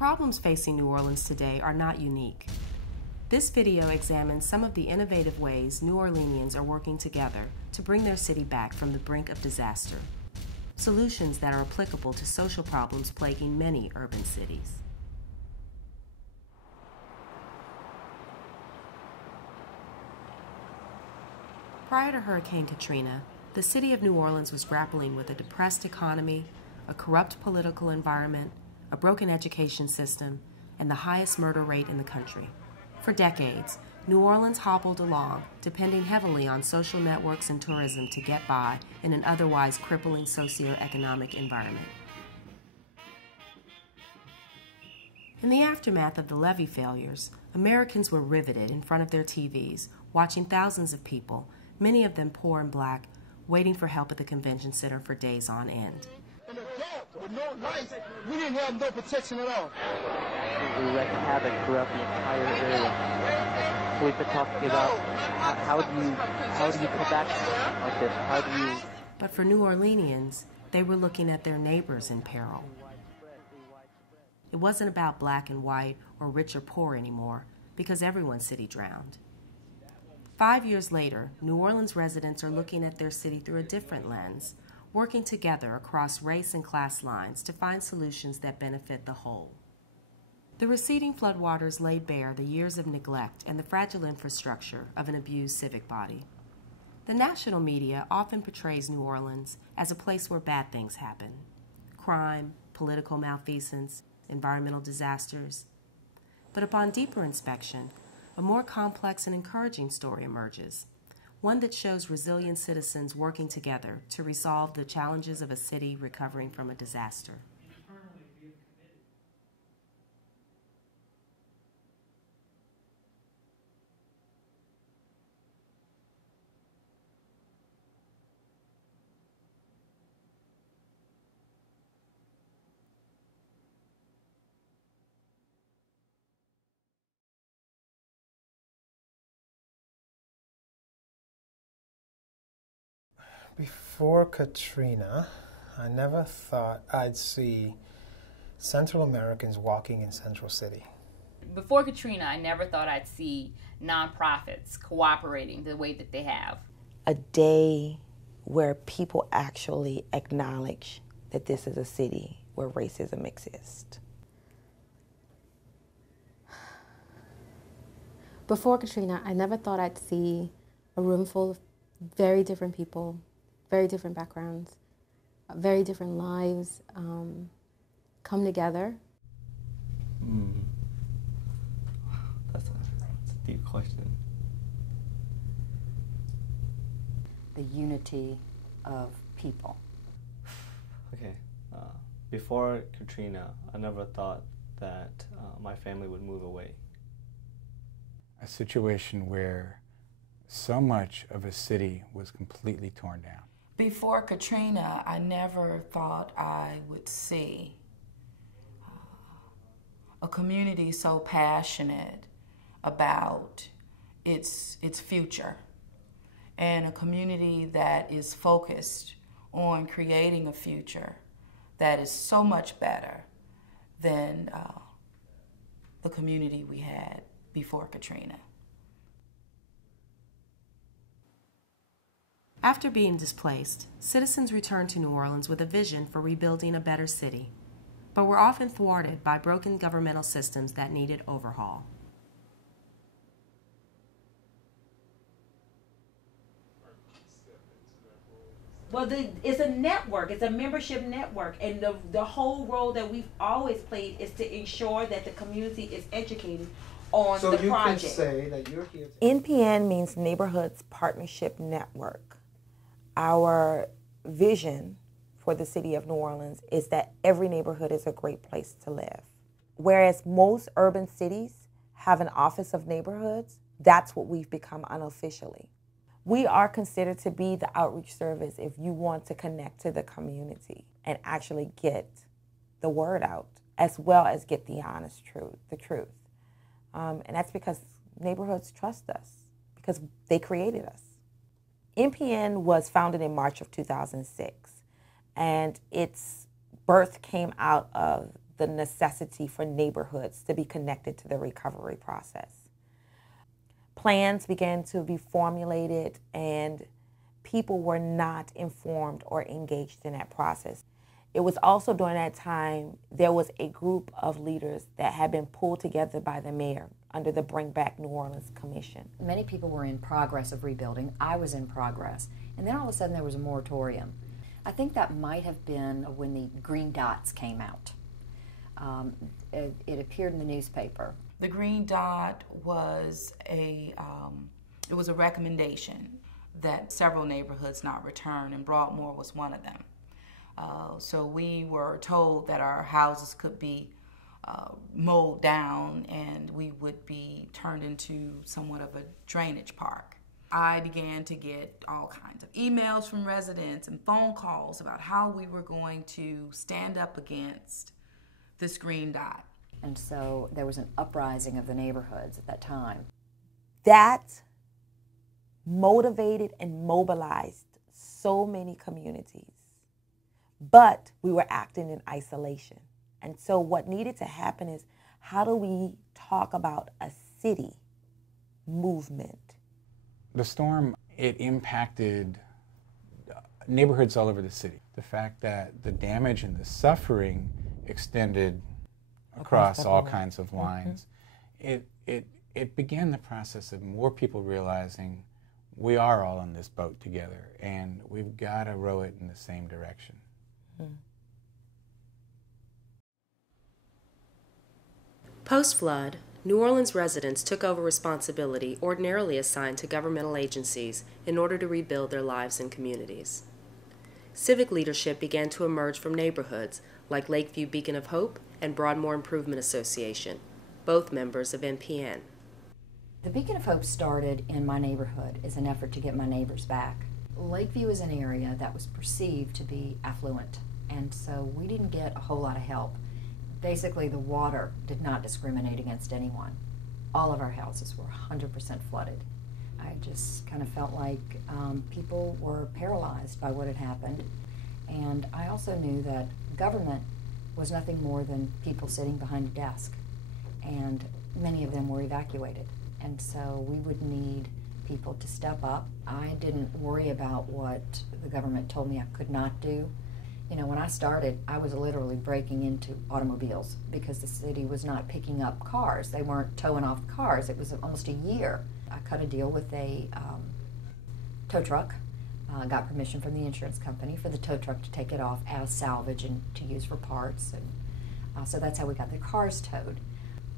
problems facing New Orleans today are not unique. This video examines some of the innovative ways New Orleanians are working together to bring their city back from the brink of disaster. Solutions that are applicable to social problems plaguing many urban cities. Prior to Hurricane Katrina, the city of New Orleans was grappling with a depressed economy, a corrupt political environment, a broken education system, and the highest murder rate in the country. For decades, New Orleans hobbled along, depending heavily on social networks and tourism to get by in an otherwise crippling socioeconomic environment. In the aftermath of the levee failures, Americans were riveted in front of their TVs, watching thousands of people, many of them poor and black, waiting for help at the convention center for days on end. In the dark, with no lights, we didn't have no protection at all. We wreaked havoc throughout the entire area. So we've been talking about how do you come back like this? How do you? But for New Orleanians, they were looking at their neighbors in peril. It wasn't about black and white or rich or poor anymore, because everyone's city drowned. 5 years later, New Orleans residents are looking at their city through a different lens, working together across race and class lines to find solutions that benefit the whole. The receding floodwaters laid bare the years of neglect and the fragile infrastructure of an abused civic body. The national media often portrays New Orleans as a place where bad things happen: crime, political malfeasance, environmental disasters. But upon deeper inspection, a more complex and encouraging story emerges, one that shows resilient citizens working together to resolve the challenges of a city recovering from a disaster. Before Katrina, I never thought I'd see Central Americans walking in Central City. Before Katrina, I never thought I'd see nonprofits cooperating the way that they have. A day where people actually acknowledge that this is a city where racism exists. Before Katrina, I never thought I'd see a room full of very different people, very different backgrounds, very different lives come together. That's a deep question. The unity of people. Okay, before Katrina, I never thought that my family would move away. A situation where so much of a city was completely torn down. Before Katrina, I never thought I would see a community so passionate about its future, and a community that is focused on creating a future that is so much better than the community we had before Katrina. After being displaced, citizens returned to New Orleans with a vision for rebuilding a better city, but were often thwarted by broken governmental systems that needed overhaul. Well, it's a network. It's a membership network. And the whole role that we've always played is to ensure that the community is educated on the project. So you can say that you're here to... NPN means Neighborhoods Partnership Network. Our vision for the city of New Orleans is that every neighborhood is a great place to live. Whereas most urban cities have an office of neighborhoods, that's what we've become unofficially. We are considered to be the outreach service if you want to connect to the community and actually get the word out, as well as get the honest truth, the truth. And that's because neighborhoods trust us, because they created us. NPN was founded in March of 2006, and its birth came out of the necessity for neighborhoods to be connected to the recovery process. Plans began to be formulated, and people were not informed or engaged in that process. It was also during that time there was a group of leaders that had been pulled together by the mayor under the Bring Back New Orleans Commission. Many people were in progress of rebuilding. I was in progress. And then all of a sudden there was a moratorium. I think that might have been when the green dots came out. It appeared in the newspaper. The green dot was it was a recommendation that several neighborhoods not return, and Broadmoor was one of them. So we were told that our houses could be mowed down and we would be turned into somewhat of a drainage park. I began to get all kinds of emails from residents and phone calls about how we were going to stand up against this green dot. And so there was an uprising of the neighborhoods at that time. That motivated and mobilized so many communities. But we were acting in isolation. And so what needed to happen is, how do we talk about a city movement? The storm, it impacted neighborhoods all over the city. The fact that the damage and the suffering extended across all kinds of lines, it began the process of more people realizing we are all in this boat together and we've got to row it in the same direction. Post-flood, New Orleans residents took over responsibility ordinarily assigned to governmental agencies in order to rebuild their lives and communities. Civic leadership began to emerge from neighborhoods like Lakeview Beacon of Hope and Broadmoor Improvement Association, both members of NPN. The Beacon of Hope started in my neighborhood as an effort to get my neighbors back. Lakeview is an area that was perceived to be affluent, and so we didn't get a whole lot of help. Basically, the water did not discriminate against anyone. All of our houses were 100% flooded. I just kind of felt like people were paralyzed by what had happened. And I also knew that government was nothing more than people sitting behind a desk. And many of them were evacuated. And so we would need people to step up. I didn't worry about what the government told me I could not do. You know, when I started, I was literally breaking into automobiles because the city was not picking up cars. They weren't towing off cars. It was almost a year. I cut a deal with a tow truck, got permission from the insurance company for the tow truck to take it off as salvage and to use for parts. And so that's how we got the cars towed.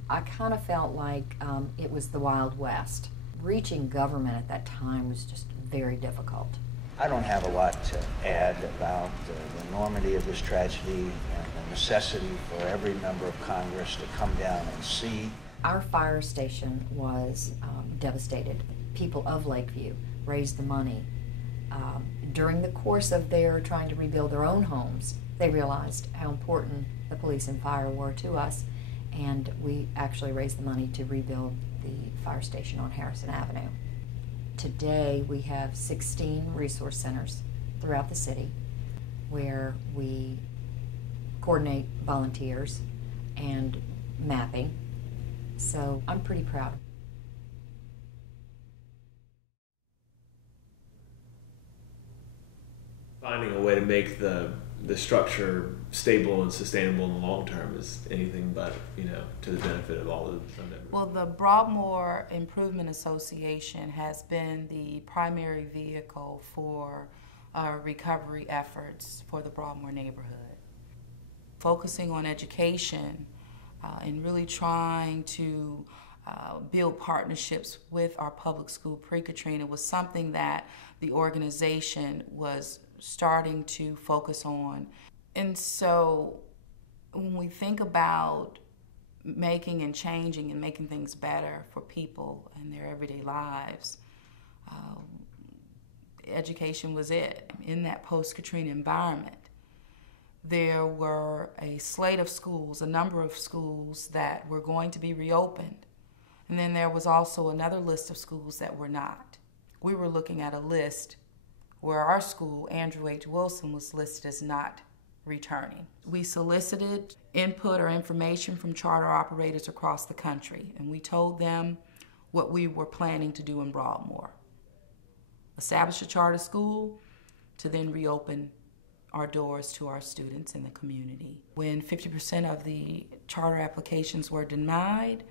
I kind of felt like it was the Wild West. Reaching government at that time was just very difficult. I don't have a lot to add about the enormity of this tragedy and the necessity for every member of Congress to come down and see. Our fire station was devastated. People of Lakeview raised the money. During the course of their trying to rebuild their own homes, they realized how important the police and fire were to us, and we actually raised the money to rebuild the fire station on Harrison Avenue. Today we have 16 resource centers throughout the city where we coordinate volunteers and mapping. So I'm pretty proud. Finding a way to make the structure stable and sustainable in the long term is anything but, to the benefit of all of them. Well, the Broadmoor Improvement Association has been the primary vehicle for recovery efforts for the Broadmoor neighborhood. Focusing on education and really trying to build partnerships with our public school pre-Katrina was something that the organization was starting to focus on. And so when we think about making and changing and making things better for people in their everyday lives, education was it. In that post-Katrina environment, there were a slate of schools, a number of schools that were going to be reopened. And then there was also another list of schools that were not. We were looking at a list where our school, Andrew H. Wilson, was listed as not returning. We solicited input or information from charter operators across the country, and we told them what we were planning to do in Broadmoor. Establish a charter school to then reopen our doors to our students in the community. When 50% of the charter applications were denied,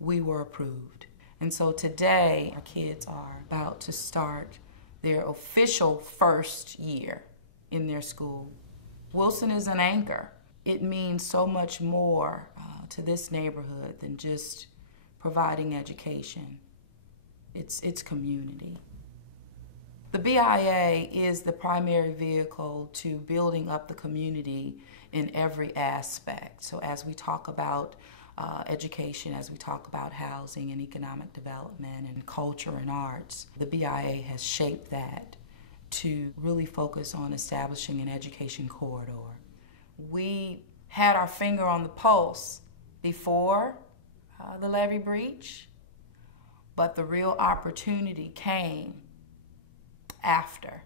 we were approved. And so today, our kids are about to start their official first year in their school. Wilson is an anchor. It means so much more to this neighborhood than just providing education. It's community. The BIA is the primary vehicle to building up the community in every aspect. So as we talk about education, as we talk about housing and economic development and culture and arts, the BIA has shaped that to really focus on establishing an education corridor. We had our finger on the pulse before the levee breach, but the real opportunity came after.